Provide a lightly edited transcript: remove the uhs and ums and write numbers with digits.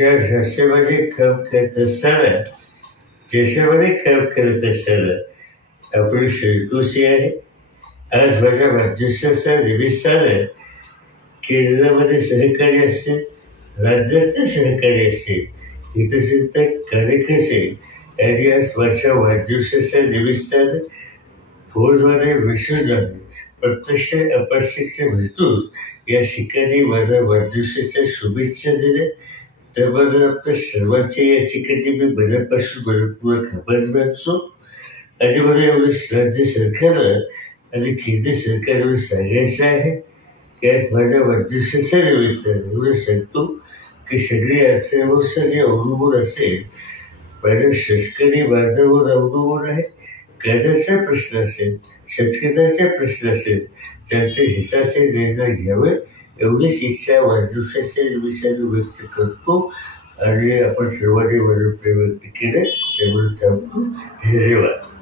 राज्यामध्ये काम करत असताना देशामध्ये काम करत असताना आपली शरदची आहे. आज माझ्या वाढदिवसाचा निमित्तानं केंद्रामध्ये सहकार्य असतील, राज्याचे सहकार्य असतील, हितचिंतक कार्यकर्ते आणि आज माझ्या वाढदिवसाच्या निमित्तानं फोनद्वारे विश्वद्वारे प्रत्यक्ष अप्रत्यक्ष भेटून या ठिकाणी माझ्या वाढदिवसाच्या शुभेच्छा दिल्या. तर मला आपल्या सर्वांच्या या ठिकाणी मी मनापासून मनपूर्वक आभार मानतो. आणि मला एवढंच राज्य सरकारला आणि केंद्र सरकारला सांगायचं आहे की आज माझ्या वाढदिवसाच्या निमित्तानं एवढं सांगतो की सगळी अर्थव्यवस्था जी अवलंबून असेल, माझ्या शेतकरी बांधवांवर अवलंबून आहे. कर्जाचा प्रश्न असेल, शेतकऱ्याचा प्रश्न असेल, त्यांचे हिताचे निर्णय घ्यावे एवढीच इच्छा वाढदिवसाच्या निमित्तानं व्यक्त करतो. आणि आपण सर्वांनी माझं प्रेम व्यक्त केलं त्यामुळे थांबतो. धन्यवाद.